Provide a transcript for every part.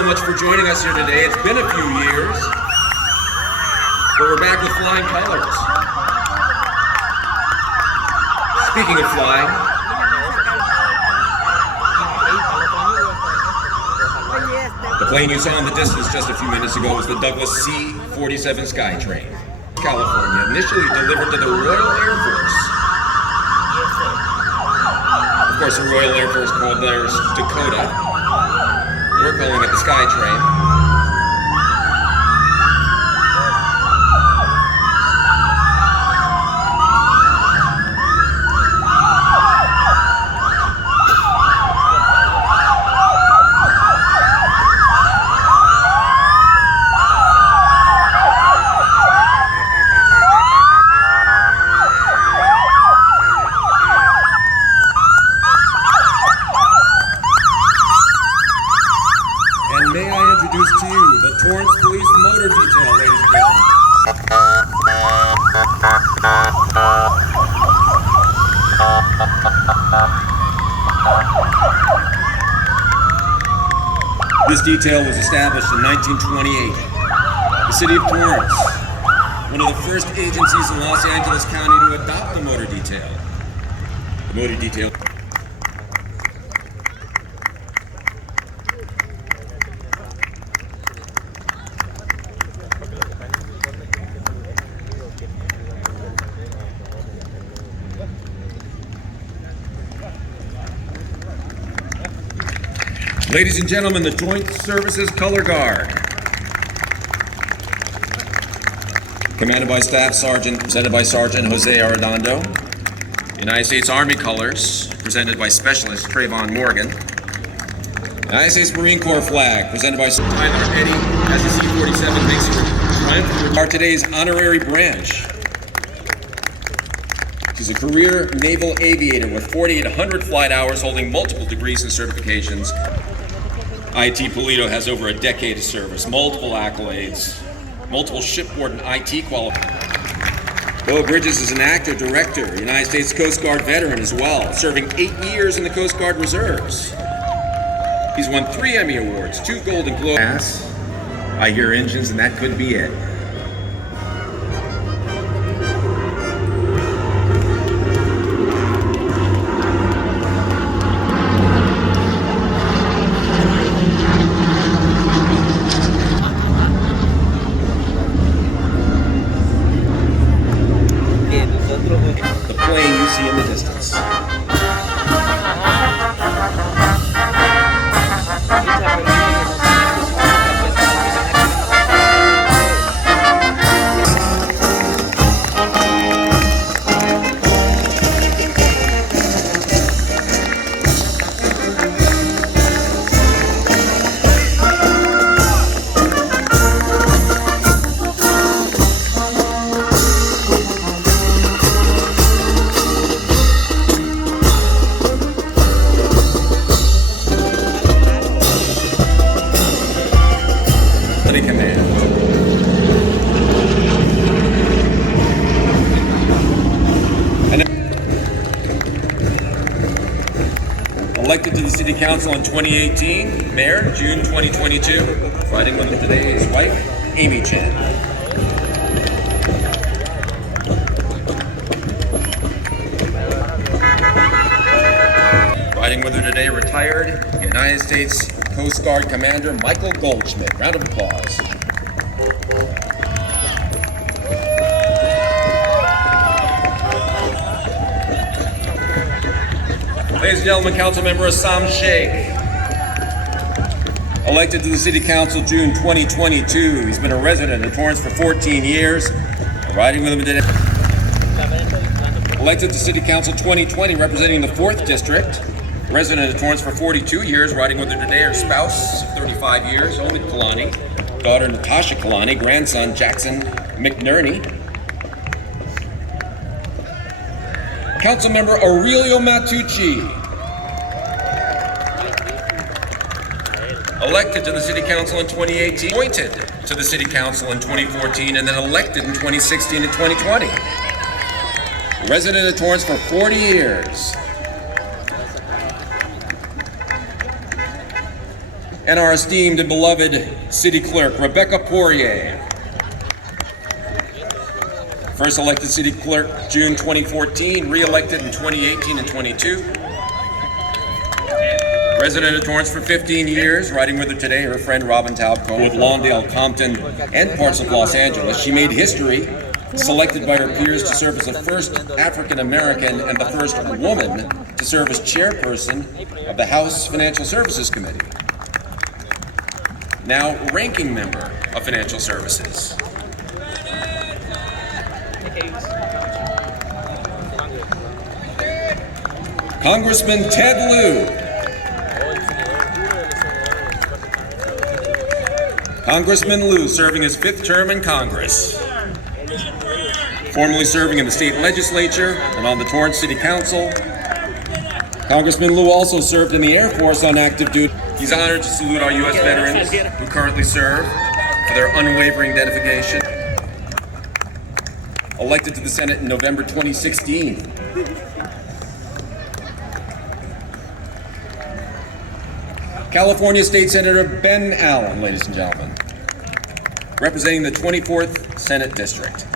So much for joining us here today. It's been a few years, but we're back with flying colors. Speaking of flying, the plane you saw in the distance just a few minutes ago was the Douglas C-47 Skytrain, California, initially delivered to the Royal Air Force. Of course, the Royal Air Force called theirs Dakota. We're calling it the Skytrain. May I introduce to you the Torrance Police Motor Detail, ladies and gentlemen. This detail was established in 1928. The city of Torrance, one of the first agencies in Los Angeles County to adopt the motor detail. The motor detail. Ladies and gentlemen, the Joint Services Color Guard, commanded by Staff Sergeant, presented by Sergeant Jose Arredondo. United States Army Colors, presented by Specialist Trayvon Morgan. United States Marine Corps flag, presented by Tyler Eddy, as the C-47 makes her triumphant. Our today's honorary branch. She's a career naval aviator with 4,800 flight hours, holding multiple degrees and certifications. IT Polito has over a decade of service, multiple accolades, multiple shipboard and IT qualifications. Bo Bridges is an actor, director, United States Coast Guard veteran as well, serving 8 years in the Coast Guard Reserves. He's won 3 Emmy Awards, 2 Golden Globes. I hear engines and that could be it. The plane you see in the distance. Command. And elected to the City Council in 2018, Mayor, June 2022. Riding with him today is his wife, Amy Chan. Riding with her today, retired United States Coast Guard Commander Michael Goldschmidt. Round of applause. Ladies and gentlemen, Council Member Assam Sheikh. Elected to the City Council June 2022. He's been a resident of Torrance for 14 years. Riding with him today. Elected to City Council 2020, representing the 4th District. Resident of Torrance for 42 years, riding with her today, her spouse, 35 years, Omid Kalani, daughter Natasha Kalani, grandson Jackson McNerney. Councilmember Aurelio Matucci. Elected to the City Council in 2018, appointed to the City Council in 2014, and then elected in 2016 and 2020. Resident of Torrance for 40 years. and our esteemed and beloved City Clerk, Rebecca Poirier. First elected City Clerk June 2014, re-elected in 2018 and 22. Resident of Torrance for 15 years, riding with her today, her friend Robin Taubko with Lawndale, Compton, and parts of Los Angeles. She made history, selected by her peers to serve as the first African-American and the first woman to serve as chairperson of the House Financial Services Committee. Now ranking member of Financial Services. Congressman Ted Lieu. Congressman Lieu serving his 5th term in Congress. Formerly serving in the state legislature and on the Torrance City Council. Congressman Lieu also served in the Air Force on active duty. He's honored to salute our U.S. veterans who currently serve for their unwavering dedication. Elected to the Senate in November 2016. California State Senator Ben Allen, ladies and gentlemen, representing the 24th Senate District.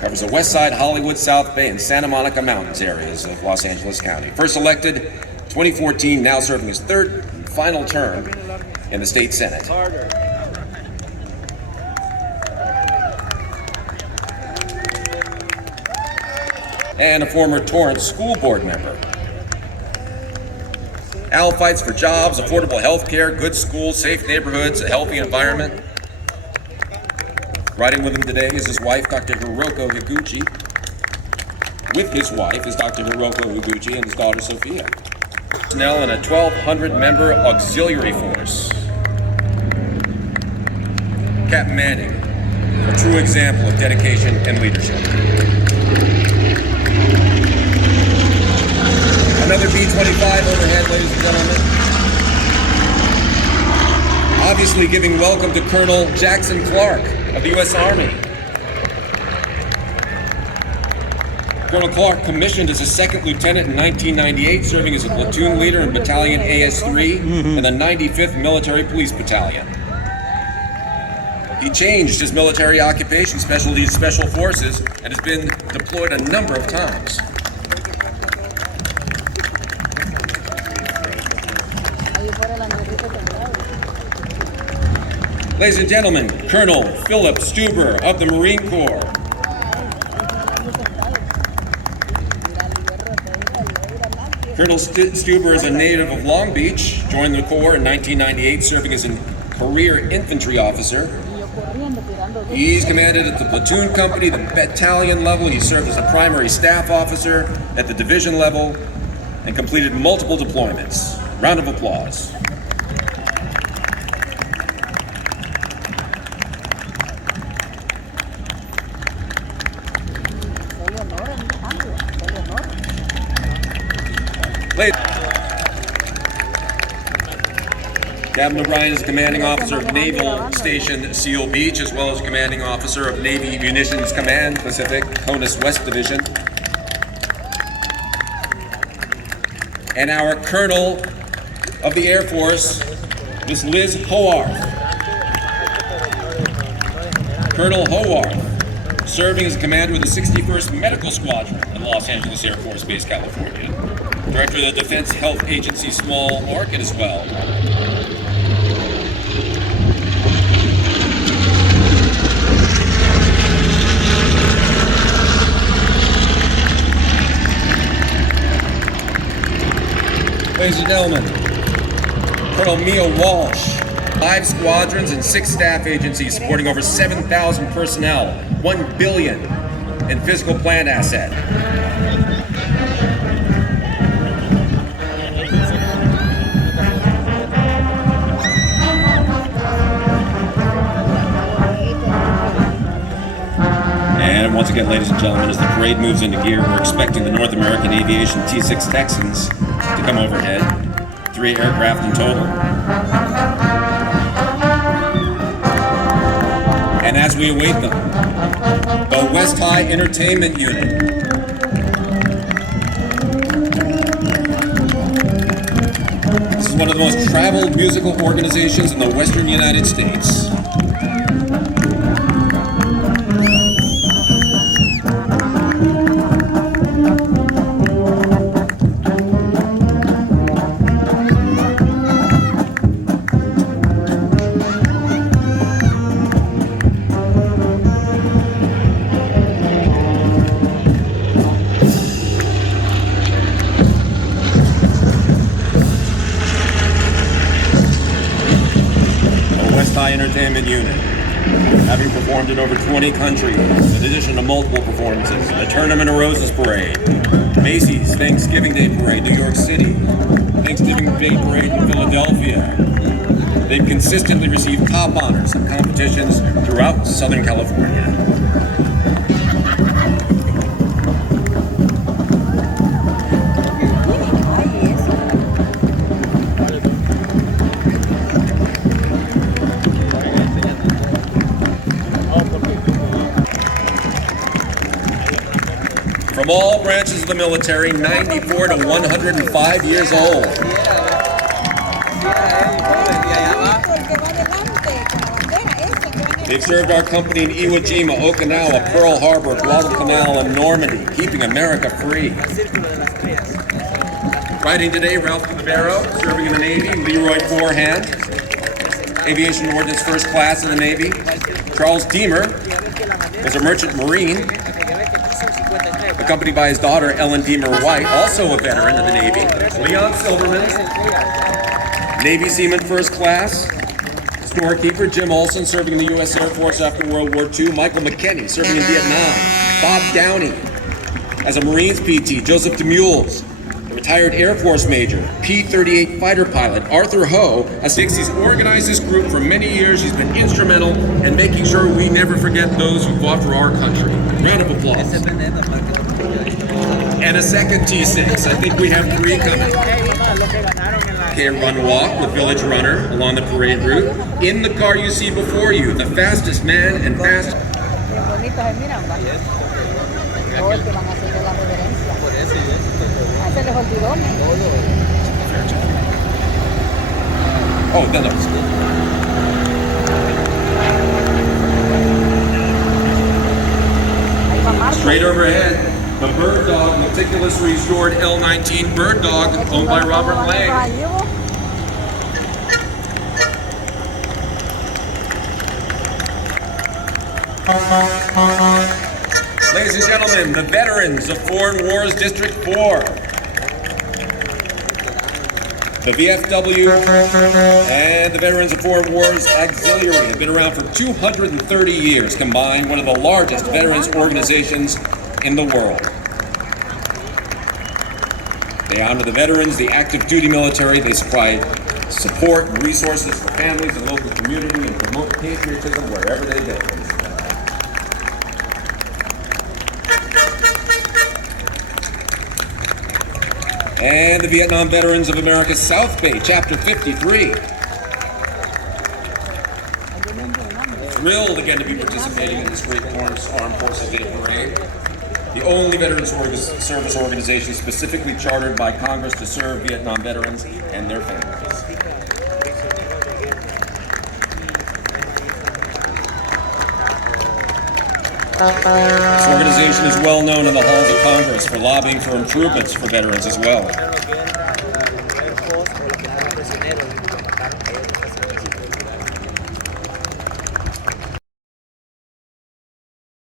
Covers the West Side, Hollywood, South Bay, and Santa Monica Mountains areas of Los Angeles County. First elected 2014, now serving his 3rd and final term in the state Senate. And a former Torrance School Board member. Al fights for jobs, affordable health care, good schools, safe neighborhoods, a healthy environment. Riding with him today is his wife, Dr. Hiroko Higuchi. With his wife is Dr. Hiroko Higuchi and his daughter, Sophia. Personnel in a 1,200-member auxiliary force. Captain Manning, a true example of dedication and leadership. Another B-25 overhead, ladies and gentlemen. Obviously giving welcome to Colonel Jackson Clark of the U.S. Army. Colonel Clark commissioned as a 2nd lieutenant in 1998, serving as a platoon leader in Battalion AS-3 in the 95th Military Police Battalion. He changed his military occupation specialty to Special Forces and has been deployed a number of times. Ladies and gentlemen, Colonel Philip Stuber of the Marine Corps. Colonel Stuber is a native of Long Beach, joined the Corps in 1998, serving as a career infantry officer. He's commanded at the platoon company, the battalion level. He served as a primary staff officer at the division level and completed multiple deployments. Round of applause. Captain O'Brien is commanding officer of Naval Station Seal Beach, as well as commanding officer of Navy Munitions Command Pacific, CONUS West Division. And our Colonel of the Air Force, Miss Liz Hoarth. Colonel Hoarth, serving as commander of the 61st Medical Squadron in Los Angeles Air Force Base, California. Director of the Defense Health Agency Small Market as well. Ladies and gentlemen, Colonel Mia Walsh, 5 squadrons and 6 staff agencies supporting over 7,000 personnel, $1 billion in physical plant asset. And once again, ladies and gentlemen, as the parade moves into gear, we're expecting the North American Aviation T-6 Texans to come overhead. 3 aircraft in total. And as we await them, the West High Entertainment Unit. is one of the most traveled musical organizations in the Western United States. Entertainment unit, having performed in over 20 countries, in addition to multiple performances, the Tournament of Roses Parade, Macy's Thanksgiving Day Parade, New York City, Thanksgiving Day Parade in Philadelphia. They've consistently received top honors in competitions throughout Southern California. From all branches of the military, 94 to 105 years old. They've served our company in Iwo Jima, Okinawa, Pearl Harbor, Guadalcanal, and Normandy, keeping America free. Riding today, Ralph Caballero, serving in the Navy, Leroy Forehand, Aviation Ordnance First Class in the Navy. Charles Deemer was a merchant marine, accompanied by his daughter, Ellen Deemer White, also a veteran of the Navy. Leon Silverman, Navy Seaman First Class. Storekeeper Jim Olson, serving in the U.S. Air Force after World War II. Michael McKinney, serving in Vietnam. Bob Downey, as a Marines PT. Joseph DeMules, a retired Air Force Major. P-38 fighter pilot. Arthur Ho, a 60s, organized this group for many years. He's been instrumental in making sure we never forget those who fought for our country. Round of applause. And a second T6. I think we have 3 coming. Okay, run walk with Village Runner along the parade route. In the car you see before you, the fastest man and fast. Oh, that looks good. Straight overhead, the Bird Dog, meticulously restored L-19 Bird Dog, owned by Robert Lang. Ladies and gentlemen, the veterans of Foreign Wars District 4. The VFW and the Veterans of Foreign Wars Auxiliary have been around for 230 years combined, one of the largest veterans organizations in the world. They honor the veterans, the active duty military. They supply support and resources for families and local community and promote patriotism wherever they go. And the Vietnam Veterans of America's South Bay, Chapter 53. Thrilled again to be participating in this great Armed Forces Day Parade. The only Veterans Service organization specifically chartered by Congress to serve Vietnam veterans and their families. This organization is well known in the halls of Congress for lobbying for improvements for veterans as well.